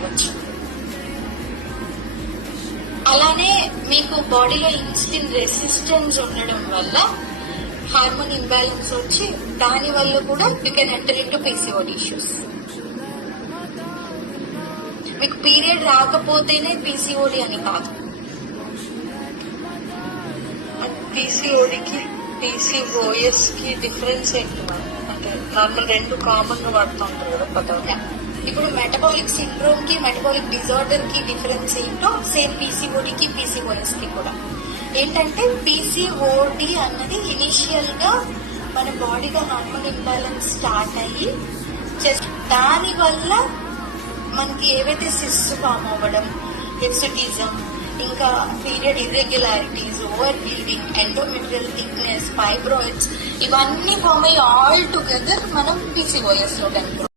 అవ్వచ్చు. అలానే మీకు బాడీలో ఇన్సులిన్ రెసిస్టెన్స్ ఉండడం వల్ల హార్మోన్ ఇంబ్యాలెన్స్ వచ్చి దాని వల్ల కూడా you can enter into PCOD issues. మీకు పీరియడ్ రాకపోతేనే పీసీఓడి అని కాదు. పీసీఓడికి పీసీఓఎస్ కి డిఫరెన్స్ ఏంటి మేడం? అంటే నార్మల్ రెండు కామన్ గా వాడుతూ ఉంటారు కదా పదాలు. ఇప్పుడు మెటబాలిక్ సిండ్రోమ్ కి మెటబాలిక్ డిజార్డర్ కి డిఫరెన్స్ ఏంటో సేమ్ పీసీఓడికి పీసీఓఎస్ కి కూడా ఏంటంటే పీసీఓడి అన్నది ఇనిషియల్ గా మన బాడీలో హార్మోన్ ఇంబ్యాలెన్స్ స్టార్ట్ అయ్యి దాని వల్ల మనకి ఏవైతే సిస్ట్ ఫామ్ అవ్వడం, హెర్సుటిజం, ఇంకా period irregularities, over bleeding, endometrial thickness, fibroids ఇవన్నీ ఫామ్ అయ్యి ఆల్ టుగెదర్ మనం పీసీఓఎస్ లో కనుక